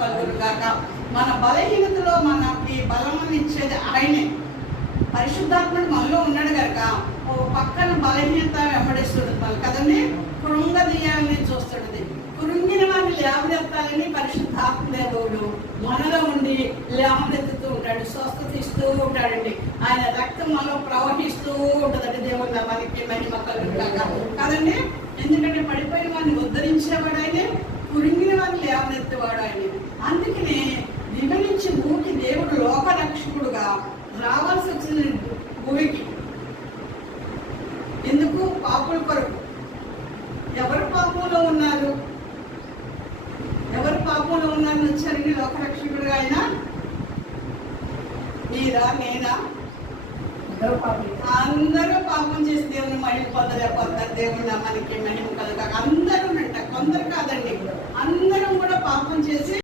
కలుగును గాక. మన బలహీనతలో మనకి బలమని ఇచ్చేది ఆయనే. పరిశుద్ధాత్ముడు మనలో ఉన్నాడు కనుక ఓ పక్కన బలహీనత వెంబడిస్తుంది మనకు కదండి. కృంగదీయాలని చూస్తుంది. కృంగిన వారిని లేవనెత్తాలని పరిశుద్ధాత్మ దేవుడు మనలో ఉండి లేవనెత్తుతూ ఉంటాడు, స్వస్థత ఇస్తూ ఉంటాడండి. ఆయన రక్తం మనలో ప్రవహిస్తూ ఉంటుందండి. దేవుడు మనకి మహిమ కలుగుగాక కదండి. ఎందుకంటే పడిపోయిన వారిని ఉద్ధరించేవాడు ఆయనే, కురింగిన వారిని లేవనెత్తేవాడు ఆయనే. అందుకనే దిగనించి భూమికి దేవుడు లోక రక్షకుడుగా రావాల్సి వచ్చింది భూమికి. ఎందుకు? పాపుల కొరకు. ఎవరు పాపంలో ఉన్నారు? ఎవరు పాపంలో ఉన్నారని వచ్చారండి లోకరక్షకుడుగా ఆయన? మీరా, నేనా? అందరూ పాపం చేసి దేవుని మహిమ పొందలేకపోతారు. దేవుని మనకి మహిమ కలుగాక. అందరూ అంట, కొందరు కాదండి, అందరం కూడా పాపం చేసి